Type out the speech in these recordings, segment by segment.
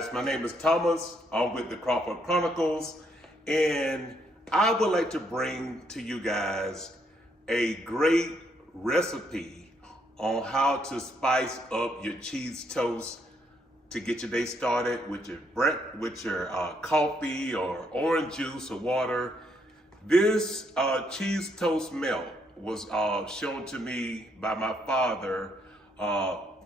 guys, my name is Thomas. I'm with the Crawford Chronicles, and I would like to bring to you guys a great recipe on how to spice up your cheese toast to get your day started with your coffee or orange juice or water. This cheese toast melt was shown to me by my father well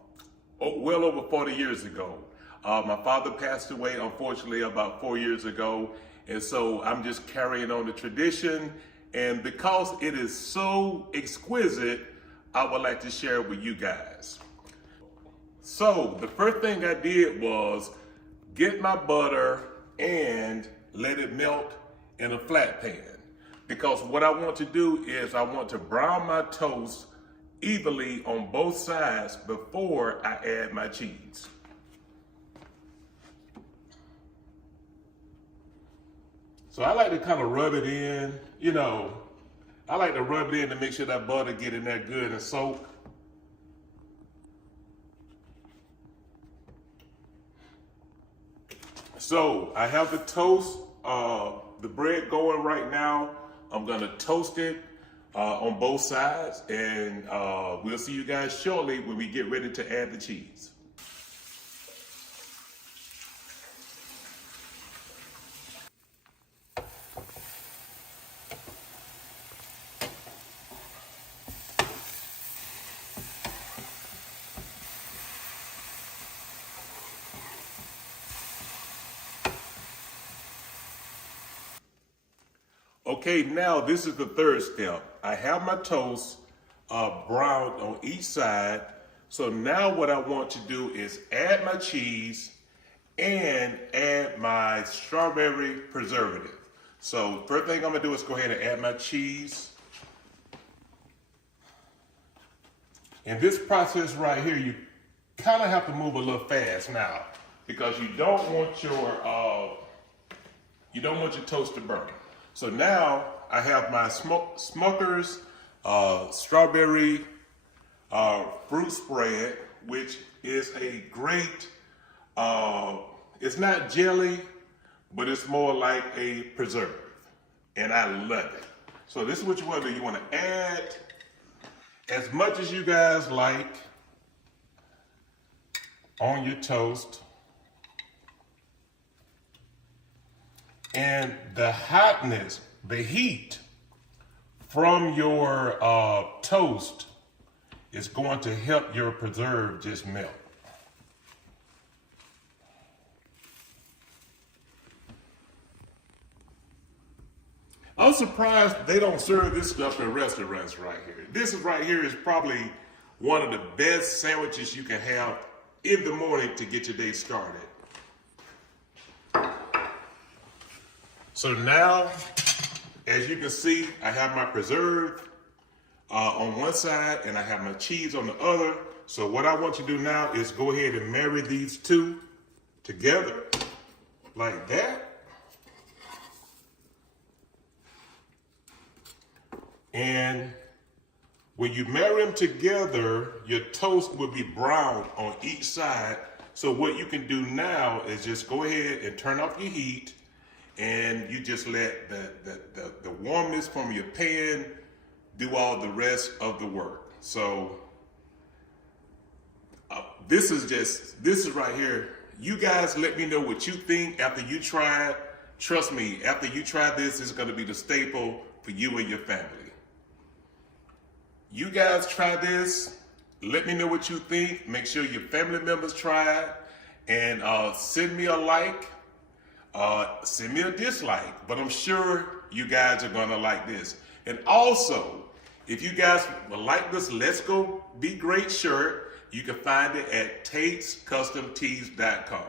over 40 years ago. My father passed away, unfortunately, about 4 years ago. And so I'm just carrying on the tradition. And because it is so exquisite, I would like to share it with you guys. So the first thing I did was get my butter and let it melt in a flat pan. Because what I want to do is I want to brown my toast evenly on both sides before I add my cheese. So I like to kind of rub it in, I like to rub it in to make sure that butter get in there good and soak. So I have the toast, the bread going right now. I'm gonna toast it on both sides, and we'll see you guys shortly when we get ready to add the cheese. Okay, now this is the third step. I have my toast browned on each side. So now what I want to do is add my cheese and add my strawberry preservative. So first thing I'm gonna do is go ahead and add my cheese. In this process right here, you kind of have to move a little fast now because you don't want your toast to burn. So now I have my Smucker's strawberry fruit spread, which is a great, it's not jelly, but it's more like a preserve. And I love it. So this is what you want to do. You want to add as much as you guys like on your toast. And the hotness, the heat from your toast is going to help your preserve just melt. I'm surprised they don't serve this stuff in restaurants right here. This right here is probably one of the best sandwiches you can have in the morning to get your day started. So now, as you can see, I have my preserve on one side and I have my cheese on the other. So what I want you to do now is go ahead and marry these two together like that. And when you marry them together, your toast will be brown on each side. So what you can do now is just go ahead and turn off your heat, and you just let the warmness from your pan do all the rest of the work. So this is right here. You guys let me know what you think after you try it. Trust me, after you try this, it's gonna be the staple for you and your family. You guys try this, let me know what you think. Make sure your family members try it, and send me a like. Send me a dislike, but I'm sure you guys are gonna like this. And also, if you guys would like this Let's Go Be Great shirt, you can find it at TatesCustomTees.com.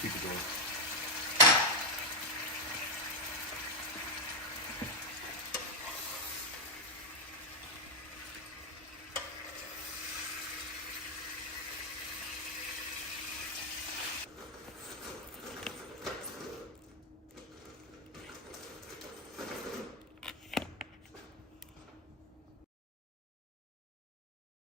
Keep it going.